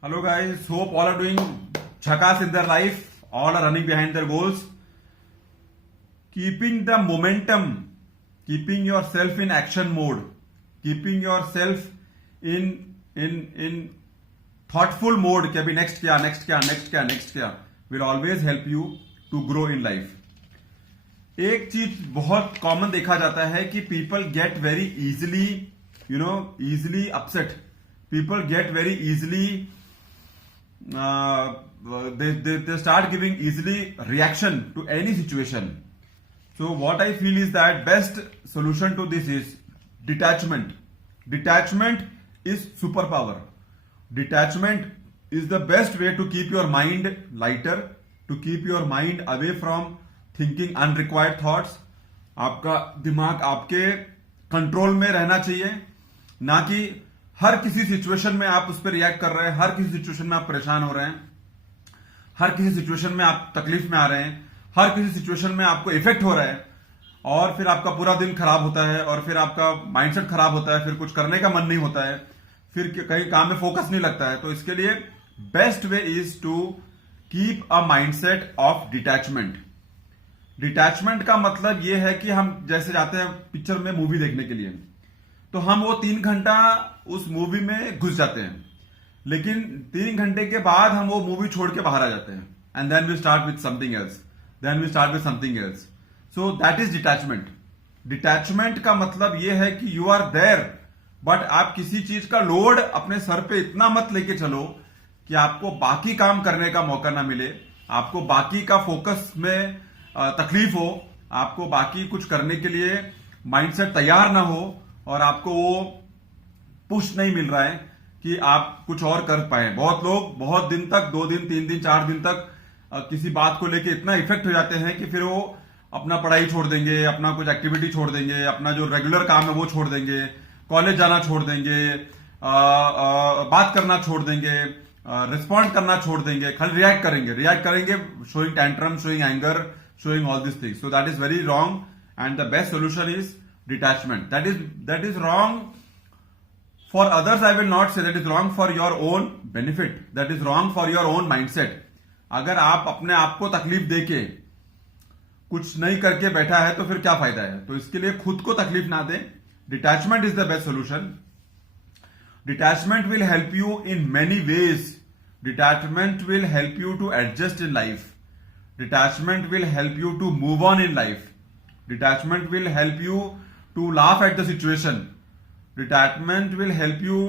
Hello guys, hope all are doing jhakas in their life, all are running behind their goals. Keeping the momentum, keeping yourself in action mode, keeping yourself in thoughtful mode कि अभी next क्या will always help you to grow in life. एक चीज बहुत common देखा जाता है कि people get very easily upset. People get very easily they start giving easily reaction to any situation. So what I feel is that best solution to this is detachment. Detachment is superpower. Detachment is the best way to keep your mind lighter, to keep your mind away from thinking unrequired thoughts. आपका दिमाग आपके control में रहना चाहिए, ना कि हर किसी situation में आप उस पर रिएक्ट कर रहे हैं, हर किसी सिचुएशन में आप परेशान हो रहे हैं, हर किसी सिचुएशन में आप तकलीफ में आ रहे हैं, हर किसी सिचुएशन में आपको इफेक्ट हो रहा है और फिर आपका पूरा दिन खराब होता है और फिर आपका माइंडसेट खराब होता है, फिर कुछ करने का मन नहीं होता है, फिर कहीं काम में फोकस नहीं लगता है. तो इसके लिए best way is to keep a mindset of detachment. Detachment का मतलब यह है कि हम जैसे जाते हैं पिक्चर में मूवी देखने के लिए, तो हम वो 3 घंटा उस मूवी में घुस जाते हैं, लेकिन 3 घंटे के बाद हम वो मूवी छोड़ के बाहर आ जाते हैं. And then we start with something else. So that is detachment. Detachment का मतलब ये है कि यू आर देयर, बट आप किसी चीज का लोड अपने सर पे इतना मत लेके चलो कि आपको बाकी काम करने का मौका ना मिले, आपको बाकी का फोकस में तकलीफ हो, आपको बाकी कुछ करने के लिए माइंडसेट तैयार ना हो और आपको वो पुश नहीं मिल रहा है कि आप कुछ और कर पाए. बहुत लोग बहुत दिन तक, 2 दिन 3 दिन 4 दिन तक किसी बात को लेके इतना इफेक्ट हो जाते हैं कि फिर वो अपना पढ़ाई छोड़ देंगे, अपना कुछ एक्टिविटी छोड़ देंगे, अपना जो रेगुलर काम है वो छोड़ देंगे, कॉलेज जाना छोड़ देंगे, बात करना छोड़ देंगे, रिस्पॉन्ड करना छोड़ देंगे, खाली रिएक्ट करेंगे, showing tantrum, showing anger, showing all these things. So that is very wrong, and the best solution is detachment. That is wrong for others. I will not say that is wrong for your own benefit. That is wrong for your own mindset. अगर आप अपने आप को तकलीफ देके कुछ नहीं करके बैठा है तो फिर क्या फायदा है. तो इसके लिए खुद को तकलीफ ना दें. Detachment is the best solution. Detachment will help you in many ways. Detachment will help you to adjust in life. Detachment will help you to move on in life. Detachment will help you to laugh at the situation. Detachment will help you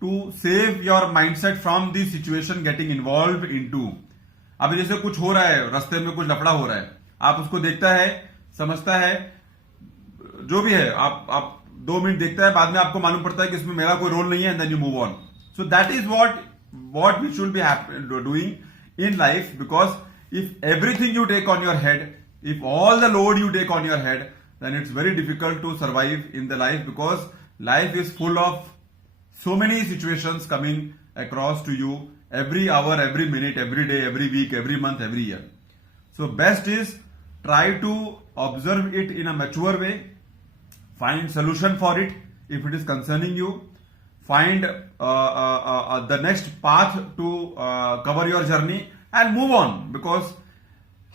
to save your mindset from the situation getting involved into. अभी जैसे कुछ हो रहा है, रास्ते में कुछ लफड़ा हो रहा है, आप उसको देखता है, समझता है, जो भी है, आप 2 मिनट देखता है, बाद में आपको मालूम पड़ता है कि इसमें मेरा कोई रोल नहीं है, and then you move on. So that is what we should be doing in life, because if everything you take on your head, if all the load you take on your head, then it's very difficult to survive in the life, because life is full of so many situations coming across to you every hour, every minute, every day, every week, every month, every year. So best is try to observe it in a mature way, find solution for it if it is concerning you, find the next path to cover your journey and move on. Because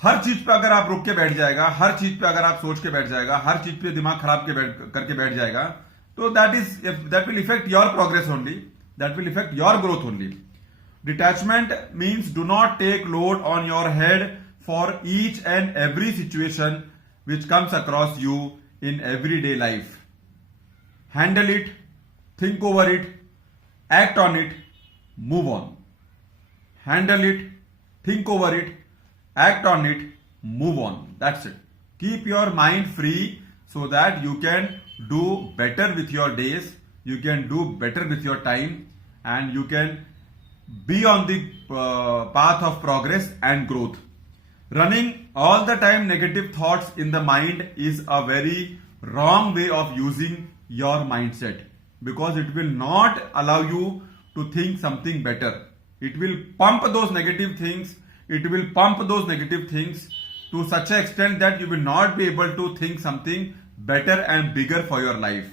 हर चीज पे अगर आप रुक के बैठ जाएगा, हर चीज पे अगर आप सोच के बैठ जाएगा, हर चीज पे दिमाग खराब करके बैठ जाएगा, तो that will affect your progress only, that will affect your growth only. Detachment means do not take load on your head for each and every situation which comes across you in everyday life. Handle it, think over it, act on it, move on. Handle it, think over it, act on it, move on. That's it. Keep your mind free so that you can do better with your days, you can do better with your time, and you can be on the path of progress and growth. Running all the time negative thoughts in the mind is a very wrong way of using your mindset, because it will not allow you to think something better. It will pump those negative things. It will pump those negative things to such an extent that you will not be able to think something better and bigger for your life.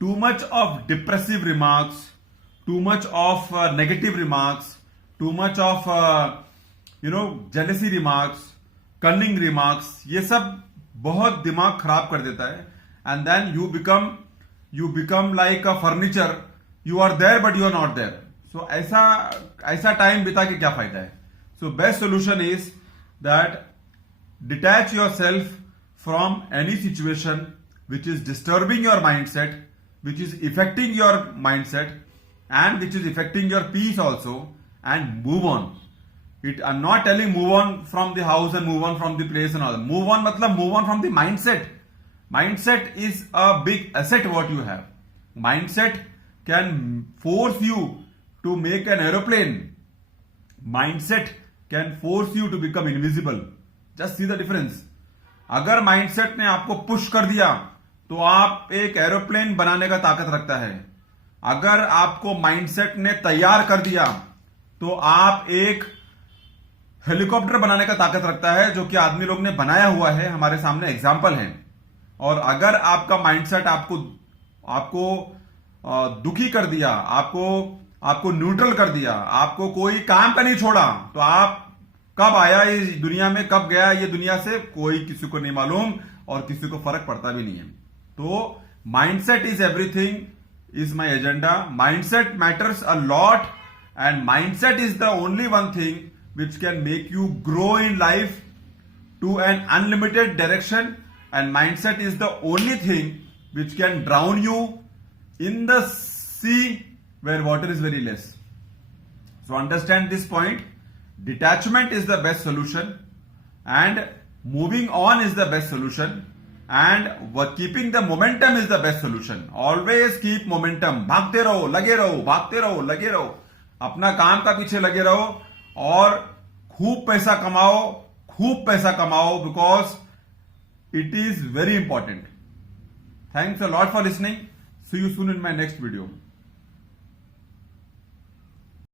Too much of depressive remarks, too much of negative remarks, too much of jealousy remarks, cunning remarks, ये सब बहुत दिमाग खराब कर देता है. And then you become like a furniture. You are there but you are not there. So ऐसा time बिता के क्या फायदा है? So best solution is that detach yourself from any situation which is disturbing your mindset, which is affecting your mindset, and which is affecting your peace also, and move on. I'm not telling move on from the house and move on from the place and all. Move on matlab move on from the mindset. Mindset is a big asset what you have. Mindset can force you to make an aeroplane. Mindset can force you to become invisible. Just see the difference. अगर mindset ने आपको push कर दिया तो आप एक aeroplane बनाने का ताकत रखता है. अगर आपको माइंडसेट ने तैयार कर दिया तो आप एक हेलीकॉप्टर बनाने का ताकत रखता है, जो कि आदमी लोग ने बनाया हुआ है, हमारे सामने एग्जाम्पल है. और अगर आपका माइंडसेट आपको दुखी कर दिया, आपको न्यूट्रल कर दिया, आपको कोई काम का नहीं छोड़ा, तो आप कब आया इस दुनिया में, कब गया ये दुनिया से, कोई किसी को नहीं मालूम और किसी को फर्क पड़ता भी नहीं है. तो mindset is everything is my agenda. Mindset matters a lot and mindset is the only one thing which can make you grow in life to an unlimited direction, and mindset is the only thing which can drown you in the sea where water is very less. So understand this point. Detachment is the best solution, and moving on is the best solution, and keeping the momentum is the best solution. Always keep momentum. भागते रहो, लगे रहो, भागते रहो, लगे रहो, अपना काम का पीछे लगे रहो और खूब पैसा कमाओ, because it is very important. Thanks a lot for listening. See you soon in my next video.